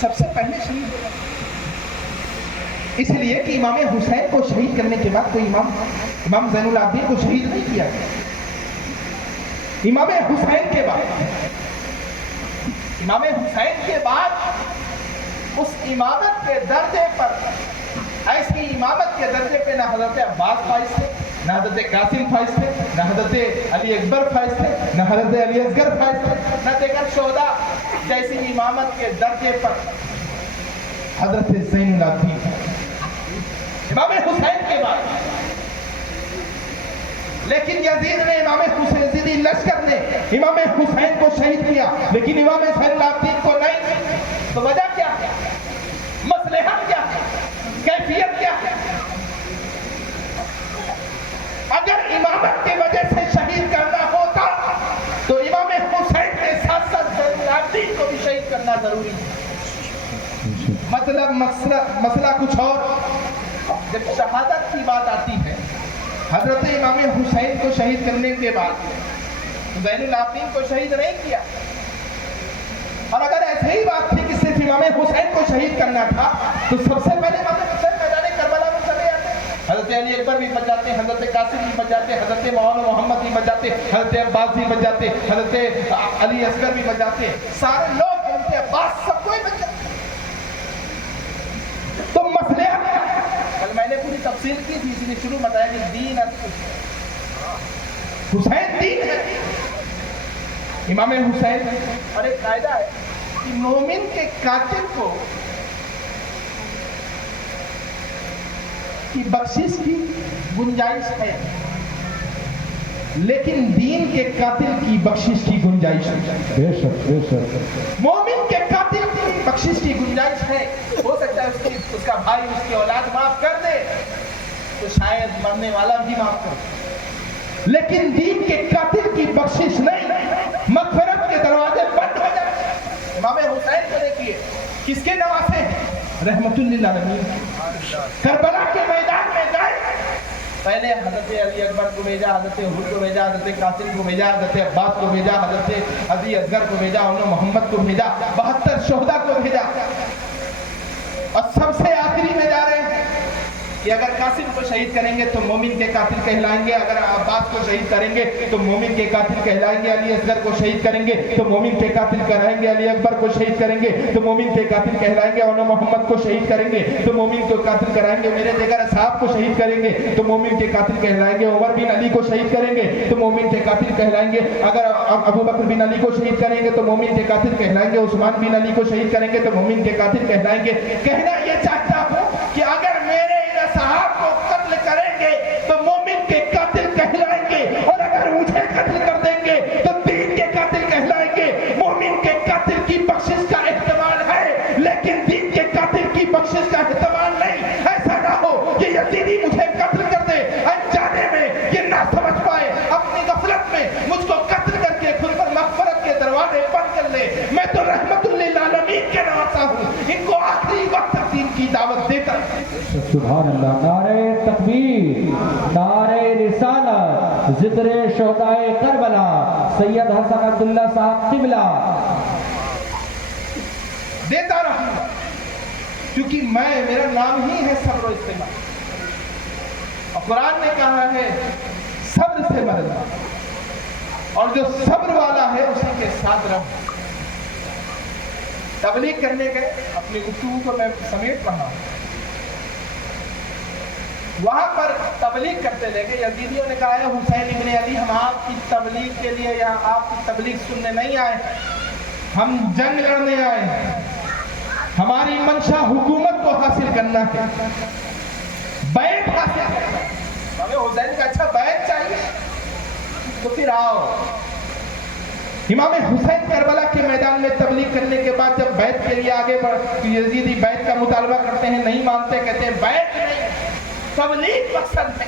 سب سے پہلے شہید ہوگا، اس لیے کہ امام حسین کو شہید کرنے کے بعد کوئی امام زین العابدین کو شہید نہیں کیا گیا۔ امام حسین کے بعد اس امامت کے درجے پر، ایسی امامت کے درجے پہ نہ حضرت عباس فائز تھے، نہ حضرت قاسم فائز تھے، نہ حضرت علی اکبر فائز تھے، نہ حضرت علی اصغر فائز تھے، نہ دیگر شہداء، جیسی امامت کے درجے پر حضرت زین العابدین امام حسین کے بعد۔ لیکن یزید نے یزیدی لشکر نے امام حسین کو شہید کیا، لیکن امام زین العابدین کو نہیں۔ تو وجہ کیا ہے؟ مصلحت کیا ہے؟ کیفیت کیا ہے؟ اگر امامت کی وجہ سے شہید کرنا ہوتا تو امام حسین کے ساتھ ساتھ زین العابدین کو بھی شہید کرنا ضروری ہے۔ مطلب مسئلہ کچھ اور۔ جب شہادت کی بات آتی ہے، حضرت امام حسین کو شہید کرنے کے بعد زین العابدین کو شہید نہیں کیا، اور اگر ایسے ہی بات تھی کہ صرف امام حسین کو شہید کرنا تھا تو سب سے پہلے امام حسین میدان کربلا میں چلے جاتے، حضرت علی اکبر بھی بچ جاتے، حضرت قاسم بھی بچ جاتے، حضرت مولانا محمد بھی بچ جاتے، حضرت عباس بھی بچ جاتے، حضرت علی اصغر بھی بچ جاتے، سارے لوگ، حضرت عباس، سب کوئی بچ جاتے۔ تو مسئلہ کل میں نے پوری تفصیل کی تھی، اس لیے شروع بتایا کہ دین حسین دین ہے، امام حسین۔ اور ایک قاعدہ ہے کہ مومن کے قاتل کو کی بخشش کی گنجائش ہے، لیکن دین کے قاتل کی بخشش کی گنجائش ہے۔ بے شک بے شک۔ مومن کے قاتل کی بخشش کی گنجائش ہے، ہو سکتا ہے اس کا بھائی، اس کی اولاد معاف کر دے تو شاید مرنے والا بھی معاف کر دے، لیکن دین کے قاتل کی بخشش نہیں، مغفرت کے دروازے بند ہو جائے۔ امام حسین کو دیکھیے کس کے نواسے ہیں؟ رحمت للعالمین۔ کربلا کے میدان میں گئے، پہلے حضرت علی اکبر کو بھیجا، حضرت حسین کو بھیجا، حضرت قاسم کو بھیجا، حضرت عباس کو بھیجا، حضرت علی اصغر کو بھیجا، انہوں محمد کو بھیجا، 72 شہداء کو بھیجا، اور سب سے آخری میں جا رہے ہیں کہ اگر قاسم کو شہید کریں گے تو مومن کے قاتل کہلائیں گے، اگر عباس کو شہید کریں گے تو مومن کے قاتل کہلائیں گے، علی اصغر کو شہید کریں گے تو مومن کے قاتل کہلائیں گے، علی اکبر کو شہید کریں گے تو مومن کے قاتل کہلائیں گے، اور محمد کو شہید کریں گے تو مومن کو قاتل کرائیں گے، میرے دیگر اصحاب کو شہید کریں گے تو مومن کے قاتل کہلائیں گے، عمر بن علی کو شہید کریں گے تو مومن کے قاتل کہلائیں گے، اگر ابو بکر بن علی کو شہید کریں گے تو مومن کے قاتل کہلائیں گے، عثمان بن علی کو شہید کریں گے تو مومن کے قاتل کہلائیں گے۔ کہنا یہ چاہتا ہوں کہ اگر میرے ان صحاب کو قتل کریں گے تو مومن کے قاتل کہلائیں گے، اور اگر مجھے قتل کر دیں گے تو دین کے قاتل کہلائیں گے۔ مومن کے قاتل کی بخشش کا احتمال ہے، لیکن دین کے قاتل کی بخشش کا احتمال نہیں۔ ایسا نہ ہو کہ یزیدی مجھے قتل کر دے، انجانے میں یہ نہ سمجھ پائے، اپنی غفلت میں مجھ کو قتل کر کے خود پر مغفرت کے دروازے بند کر لے۔ میں تو رحمت للعالمین کے نواسا ہوں، ان کو آخری وقت تک دین کی دعوت دیتا ہوں۔ سبحان اللہ۔ نعرہ تکبیر، نعرہ رسالت، ذکر شہداء کربلا، سید حسن عبداللہ صاحب قبلہ۔ دیتا رہوں گا کیونکہ میرا نام ہی ہے صبر و استقامت، اور قرآن نے کہا ہے صبر سے مرنا، اور جو صبر والا ہے اسی کے ساتھ رہو۔ تبلیغ کرنے گئے، اپنی گفتگو کو میں سمیٹ رہا ہوں، وہاں پر تبلیغ کرتے لے گئے، یزیدیوں نے کہا ہے حسین ابن علی ہم آپ کی تبلیغ کے لیے یا آپ کی تبلیغ سننے نہیں آئے، ہم جنگ لڑنے آئے ہیں، ہماری منشا حکومت کو حاصل کرنا ہے، بیعت حاصل کرنا ہے۔ ہمیں حسین کا اچھا بیعت چاہیے تو پھر آؤ۔ امام حسین کربلا کے میدان میں تبلیغ کرنے کے بعد جب بیعت کے لیے آگے بڑھ تو یزیدی بیعت کا مطالبہ کرتے ہیں، نہیں مانتے، کہتے ہیں بیعت نہیں، تبلیغ مقصد ہے،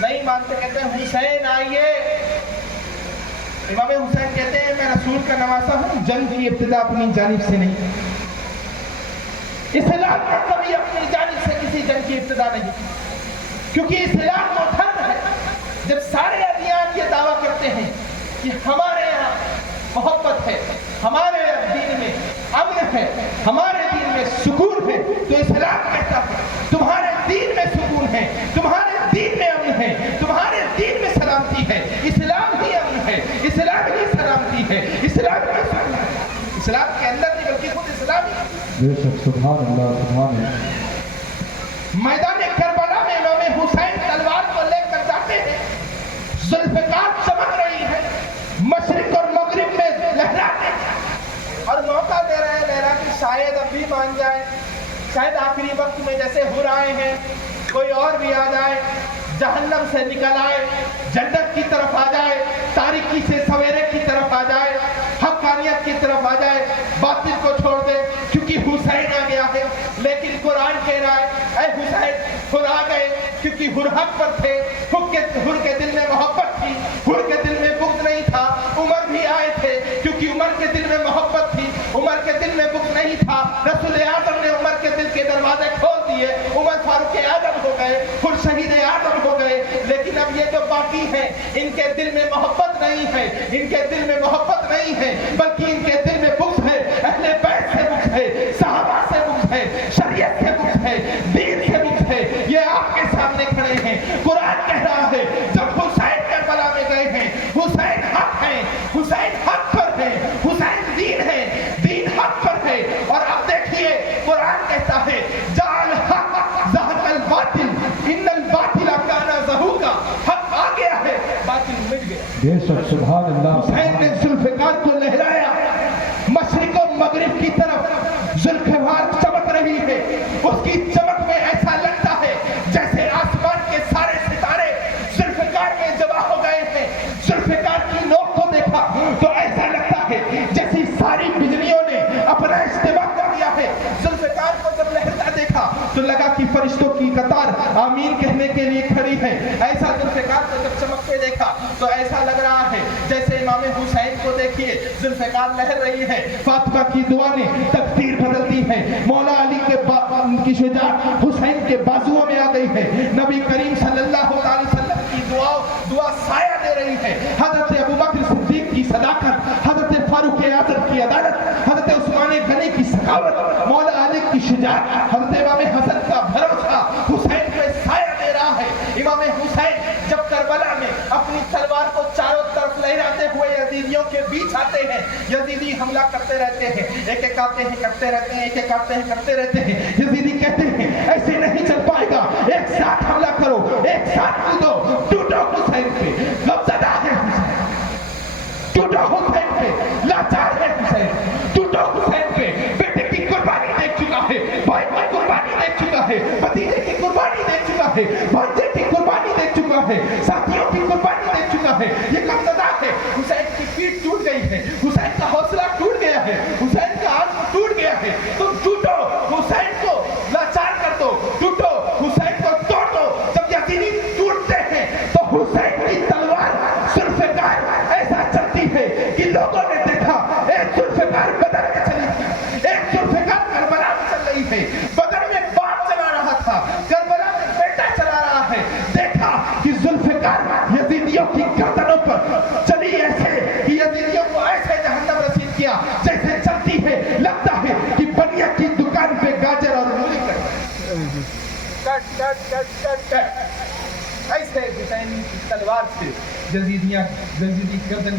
نہیں مانتے، کہتے ہیں حسین آئیے۔ امام حسین کہتے ہیں میں رسول کا نواسا ہوں، جنگ کی ابتدا اپنی جانب سے نہیں، اسلام کا کبھی اپنی جانب سے کسی جنگ کی ابتدا نہیں، کیونکہ اسلام مدھر ہے۔ جب سارے ادیان یہ دعویٰ کرتے ہیں کہ ہمارے یہاں محبت ہے، ہمارے دین میں امن ہے، ہمارے دین میں سکون ہے، تو اسلام کہتا ہے تمہارے دین میں سکون ہے، تمہارے دین میں امن ہے، تمہارے دین میں سلامتی ہے۔ اسلام ہی امن ہے، اسلام ہی سلامتی ہے، اسلام ہی سکون ہے۔ اسلام کے اندر نہیں بلکہ خود اسلام ہی۔ بے شک، سبحان اللہ، سبحان اللہ۔ میدان کربلا میں امام حسین تلوار کو لے کر جاتے ہیں، ذوالفقار چمک رہی ہے، مشرق اور مغرب میں لہراتے ہیں، اور موقع دے رہے ہیں لہرا کہ شاید اب بھی مان جائے، شاید آخری وقت میں جیسے ہو رہے ہیں کوئی اور بھی آ جائے، جہنم سے نکل آئے، جنت کی طرف آ جائے، تاریکی سے سویرے کی طرف آ جائے، حقانیت کی طرف آ جائے، باطل کو چھوڑ دے، کیونکہ حسین آ گیا ہے۔ لیکن قرآن کہہ رہا ہے اے حسین ہر آ گئے، کیونکہ ہر حق پر تھے، ہر کے دل میں محبت تھی، ہر کے دل میں بغض نہیں تھا۔ عمر بھی آئے تھے کیونکہ عمر کے دل میں محبت تھی، عمر کے دل میں بغض نہیں تھا۔ رسول اعظم نے عمر کے دل کے دروازے کھول دیے، عمر فاروق اعظم ہو گئے، ہر شہید اعظم ہو گئے۔ لیکن اب یہ جو باقی ہیں ان کے دل میں محبت نہیں ہے، ان کے دل میں محبت نہیں ہے، بلکہ ان کے دل میں بغض ہے، اہل بیت سے بغض ہے، صحابہ سے بغض ہے، شریعت سے بغض ہے، دین سے بغض ہے۔ یہ آپ کے سامنے کھڑے ہیں۔ قرآن کہہ رہا ہے جب حسین کربلا میں گئے ہیں، حسین حق ہے، حسین حق پر ہے، حسین دین ہے، دین حق پر ہے۔ اور اب دیکھیے قرآن کہتا ہے جعل حق زہق الباطل ان الباطل کان زہوقا، حق آ گیا ہے، باطل مٹ گیا۔ بے شک، سبحان اللہ۔ حسین نے ذوالفقار کو لہرایا، مشرق و مغرب کی طرف ذوالفقار چمک رہی ہے، اس کی چمک میں ایسا لگتا ہے جیسے آسمان کے سارے ستارے ذوالفقار میں جمع ہو گئے ہیں۔ ذوالفقار کی نوک کو دیکھا تو ایسا لگتا ہے جیسی ساری بجلیوں نے اپنا اجتماع کر دیا ہے۔ ذوالفقار کو جب لہرتا دیکھا تو لگا کہ فرشتوں کی قطار آمین کہنے کے لیے کھڑی ہے۔ ایسا ذوالفقار کو جب چمکتے دیکھا تو ایسا لگ رہا ہے جیسے امام حسین کو دیکھیے، ذوالفقار لہر رہی ہے، فاطمہ کی دعا نے تقدیر بدل دی ہے، مولا علی کی شجاعت حسین کے بازوؤں میں آ گئی ہے، نبی کریم صلی اللہ علیہ وسلم کی دعا سایہ دے رہی ہے، حضرت ابوبکر صدیق کی صداقت، حضرت فاروق اعظم کی عدالت، حضرت عثمان غنی کی سخاوت، مولا علی کی شجاعت، حضرت امام حسن کا بھروسہ حسین پہ سایہ دے رہا ہے۔ امام حسین جب کربلا میں اپنی تلوار کو چاروں طرف لہراتے ہوئے یزیدیوں کے بیچ آتے ہیں، یزیدی حملہ کرتے رہتے ہیں، ایک ایک آتے ہیں کرتے رہتے ہیں، ایک ایک آتے ہیں کرتے رہتے ہیں۔ یزیدی کہتے ہیں ایسے نہیں چل پائے گا، ایک ساتھ حملہ کرو، ایک ساتھ کودو، ٹوٹو حسین پہ، غمزدہ ہے حسین، ٹوٹو حسین پہ، لاچار ہے حسین، ٹوٹو حسین پہ، بیٹے کی قربانی دے چکا ہے، بھائی کی قربانی دے چکا ہے، بھتیجے کی قربانی دے چکا ہے، بھانجے کی قربانی دے چکا ہے، ساتھیوں کی قربانی دے چکا ہے، یہ غمزدہ ہے۔ حسین کی پیٹھ ٹوٹ گئی ہے، حسین کا حوصلہ ٹوٹ گیا ہے، حسین کا عزم ٹوٹ گیا ہے، تم ٹوٹو، حسین کو لاچار کر دو، ٹوٹو، حسین کو توڑ دو۔ جب یزیدی ٹوٹتے ہیں تو حسین کی تلوار ذوالفقار ایسا چلتی ہے کہ لوگوں نے دیکھا ایک ذوالفقار بدر میں چلی تھی، ایک ذوالفقار کربلا میں چل رہی ہے، بدر میں باپ چلا رہا تھا، کربلا میں بیٹا چلا رہا ہے۔ دیکھا کہ ذوالفقار یزیدیوں کی گردنوں پر چلی ایسے کہ یزیدیوں کو ایسے جہنم رسید کیا جیسے چلتی ہے، لگتا ہے کہ بنیا کی دکان پہ گاجر اور مولی کٹ کٹ کٹ کٹ کٹ، ایسے حسین کی تلوار سے یزیدی گردن،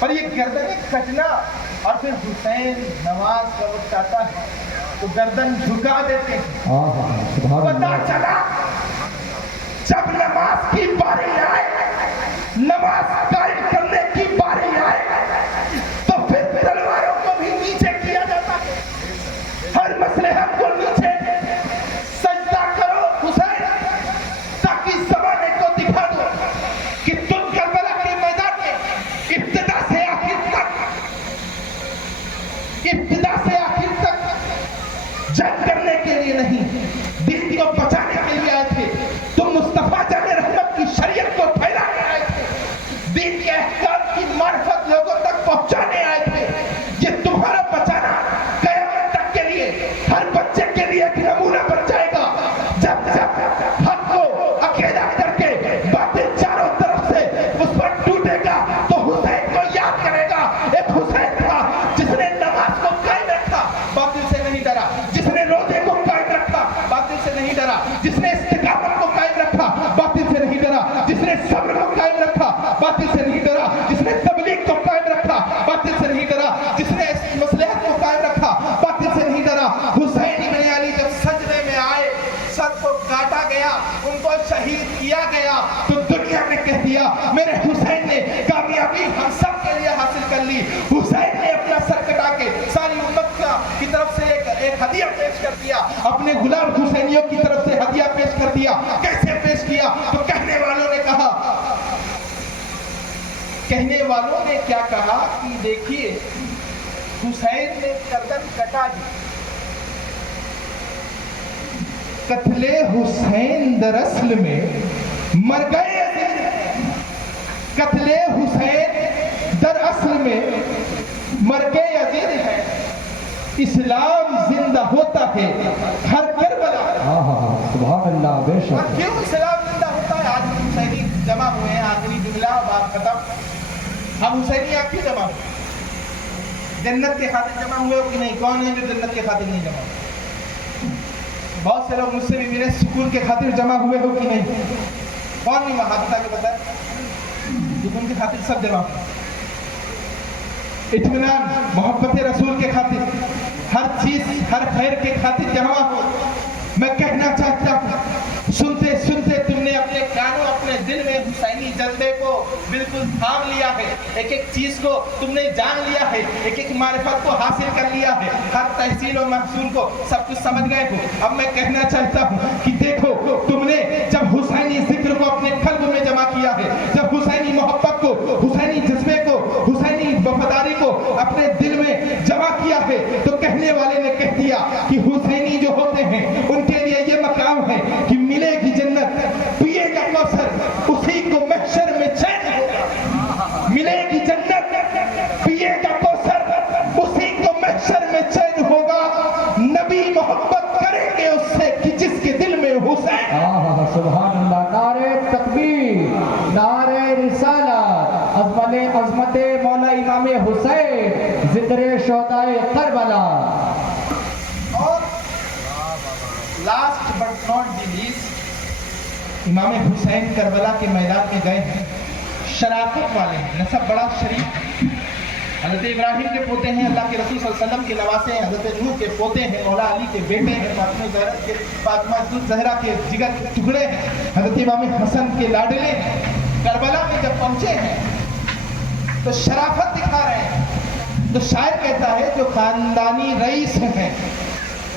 اور یہ گردن کٹنا، اور پھر حسین نماز کا وقت آتا ہے تو گردن جھکا دیتے ہیں۔ پتا چلا جب نماز کی باری آئے، نماز قائم کرنے کی باری آئے تو پھر تلواروں کو بھی نیچے کیا جاتا ہے، ہر مسلح کو نیچے سجدہ کرو حسین، تاکہ زمانے کو دکھا دو کہ تم کربلا کے میدان میں ابتدا سے آخر تک جنگ کرنے کے لیے نہیں، دین کو بچانے کے لیے آئے تھے۔ تم مصطفیٰ جان رحمت کی شریعت کو پھیلانے آئے تھے، دین کے احکام کی معرفت لوگوں تک پہنچانے آئے تھے۔ یہ تمہارا بچانا قیامت تک کے لیے ہر بچے کے لیے ایک نمونہ بن جائے گا۔ جب جب حق کو اکیلا کر کے باطل چاروں طرف سے اس پر ٹوٹے گا تو حسین کو یاد کرے گا، ایک حسین تھا جس نے نماز کو حسین نے اپنا سر کٹا کے ساری امت کی طرف سے ایک ہدیہ پیش کر دیا، اپنے غلام حسینیوں کی طرف سے ہدیہ پیش کر دیا۔ کیسے پیش کیا؟ تو کہنے والوں نے کہا، کہنے والوں نے کیا کہا کہ دیکھیے حسین نے گردن کٹا دی۔ قتل حسین دراصل میں مر گئے یزید، قتل حسین دراصل میں مر گئے یزید ہے، اسلام زندہ ہوتا ہے ہر کربلا۔ سبحان اللہ، بے شک۔ اور کیوں اسلام زندہ ہوتا ہے؟ آج حسینی جمع ہوئے ہیں، آخری جملہ بات ختم۔ ہم حسینی آپ کیوں جمع ہوئے؟ جنت کے خاطر جمع ہوئے ہو کہ نہیں؟ کون ہے جو جنت کے خاطر نہیں جمع ہوئے؟ بہت سے لوگ مجھ سے بھی میرے سکون کے خاطر جمع ہوئے ہو کہ نہیں؟ کون نہیں وہاں بتا کے بتائے؟ سکون کے خاطر سب جمع ہوئے، اطمینان محبت رسول کے خاطر، ہر چیز ہر خیر کے خاطر جمع ہو۔ میں کہنا چاہتا ہوں، سنتے سنتے تم نے اپنے کانوں اپنے دل میں حسینی جذبے کو بالکل تھام لیا ہے، ایک ایک چیز کو تم نے جان لیا ہے، ایک ایک معرفت کو حاصل کر لیا ہے، ہر تحصیل و محصول کو سب کچھ سمجھ گئے ہو۔ اب میں کہنا چاہتا ہوں کہ دیکھو، تم نے جب حسینی ذکر کو اپنے قلب میں جمع کیا ہے، جب حسینی محبت کو، حسینی جذبے کو، حسینی وفاداری کو اپنے دل میں جمع کیا ہے، تو کہنے والے نے کہہ دیا کہ حسینی جو ہوتے ہیں ان کے لیے یہ مقام ہے کہ ملے گی جنت، پیے گا کوثر، اسی کو محشر میں چین ہوگا۔ ملے گی جنت، پیے گا کوثر، اسی کو محشر میں چین ہوگا۔ نبی محبت کریں گے اس سے کہ جس کے دل میں حسین۔ سبحان اللہ، نعرہ تکبیر، نعرہ رسالت، عظمت مولا امام حسین، ذکر شہدائے کربلا۔ اور last but not the least, امام حسین کربلا کے میدان میں گئے ہیں، شرافت والے ہیں، نسب بڑا شریف، حضرت ابراہیم کے پوتے ہیں، اللہ کے رسول صلی اللہ علیہ وسلم کے نواسے ہیں، حضرت نوح کے پوتے ہیں، مولا علی کے بیٹے ہیں، فاطمہ زہرا کے جگر کے ٹکڑے ہیں، حضرت امام حسن کے لاڈلے ہیں۔ کربلا میں جب پہنچے ہیں تو شرافت دکھا رہے ہیں، تو شاعر کہتا ہے جو خاندانی رئیس ہیں،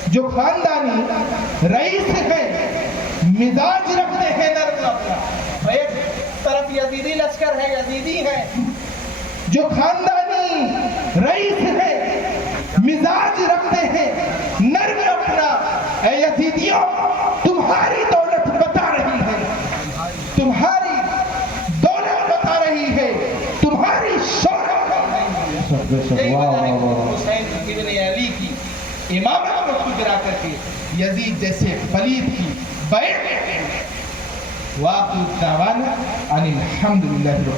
جو خاندانی رئیس ہیں، مزاج رکھتے ہیں نرم اپنا۔ ایک طرف یزیدی لشکر ہے، یزیدی ہے، جو خاندانی رئیس ہیں، مزاج رکھتے ہیں نرم اپنا۔ اے یزیدیوں، تمہاری دولت بتا رہی ہے، تمہاری دولت بتا رہی ہے، تمہاری شہرت یہی وجہ ہے کہ حسین ابن علی کی امامت کو ٹھکرا کر کے یزید جیسے پلید کی بیعت۔ واقعی دعوانا ان الحمدللہ۔